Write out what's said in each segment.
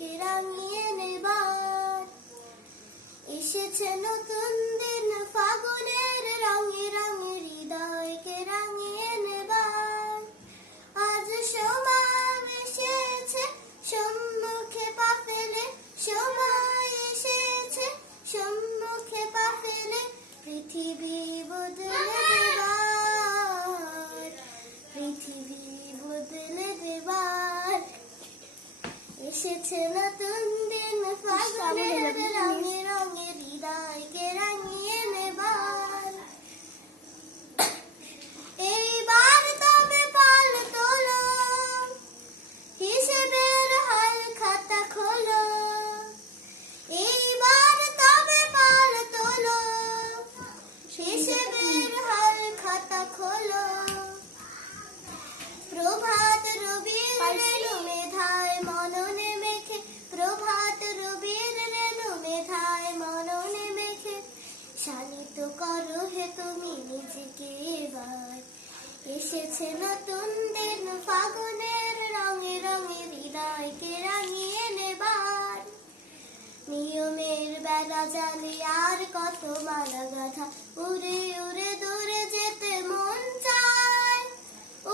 হৃদয়কে রাঙিয়ে নেবার। এসেছে নতুন দিন, ফাগুনের রঙে রঙে হৃদয়কে রাঙিয়ে নেবার। আজ সময় এসেছে সম্মুখে পা ফেলে, সময় এসেছে সম্মুখে পা ফেলে পৃথিবী বদলে দেবার, পৃথিবী বদলে দেবার। এসেছে নতুন দিন, ফাগুনের রঙে রঙে হৃদয়কে রাঙিয়ে নেবার। এইবার তবে পাল তোলো, হিসেবের হাল খাতা খোলো। এইবার তবে পাল তোলো, হিসেবের হাল খাতা খোলো। প্রভাত রবির রেণু মেধায় মননে মেখে, প্রভাত রবির রেণু মেধায় মননে মেখে শানিত করো হে তুমি নিজেকে এবার। এসেছে নতুন দিন, ফাগুনের রঙে রঙে হৃদয়কে রাঙিয়ে নেবার। নিয়মের বেলা জালে আর কত মালা গাথা, উড়ে উড়ে দূরে যেতে মন চায়।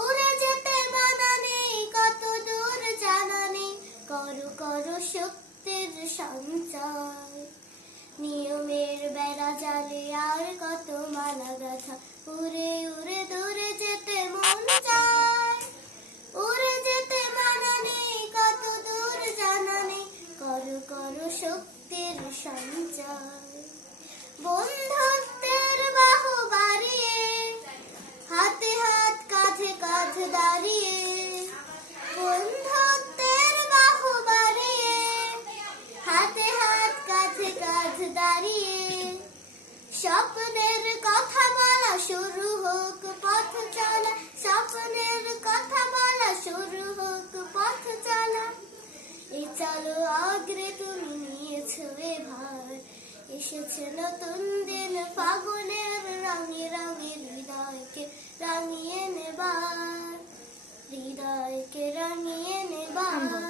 উড়ে যেতে মানা নেই, কত দূর জানা নেই, করো করো শক্তির সঞ্চয়। নিয়মের বেড়া জালে আর কত মালা গাথা, উড়ে উড়ে দূরে যেতে মন চায়। উড়ে যেতে মানা নেই, কত দূর জানা নেই, করো করো শক্তির সঞ্চয়। বন্ধুত্বের বাহু বাড়িয়ে, হাতে হাত কাঁধে কাঁধ দাঁড়িয়ে, বন্ধুত্বের বাহু বাড়িয়ে, হাতে হাত কাঁধে কাঁধ দাঁড়িয়ে স্বপ্নের কথা বলা শুরু হোক পথ চলা। স্বপ্নের কথা বলা শুরু হোক পথ চলা। এই চলো অগ্রে তুমি নিয়েছো এ ভার। এসেছে নতুন দিন, ফাগুনের রঙে রঙে হৃদয়কে রাঙিয়ে নেবার, হৃদয়কে রাঙিয়ে নেবার।